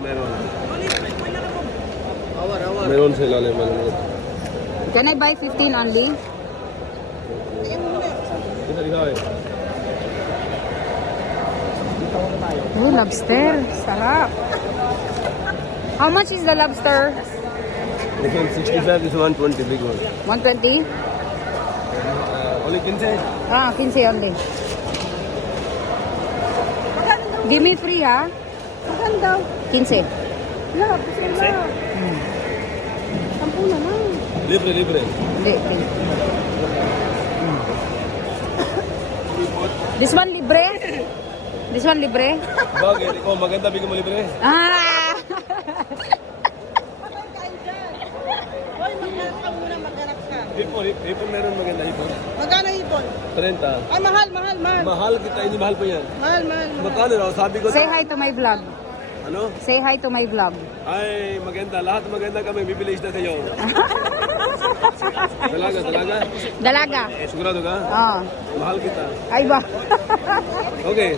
Meron. Meron sa ilalim. Can I buy 15 only? Oh, lobster. Sarap. How much is the lobster? This one 65, this one 120, big one. 120? Only 15? Ah, 15 only. Give me free, ha? Maganda. 15. Lahat, sila. Sampu na lang. Libre. Hindi, 15. This one libre? This one libre? Bakit? Ikaw maganda, bigyan mo libre. Ah! Hoy, maghanap ka muna, maghanap ka. Hipon meron maganda, hipon. Magkano ipon? 30. Ay, mahal. Mahal kita, hindi mahal pa yan. Mahal. Magkano raw? Sabi ko Say hi to my vlog. Ano? Say hi to my vlog. Ay, maganda. Lahat maganda kami. Bibili isda sa'yo. Dalaga. Dalaga. Sigurado ka? Oh. Mahal kita. Ay ba? Okay.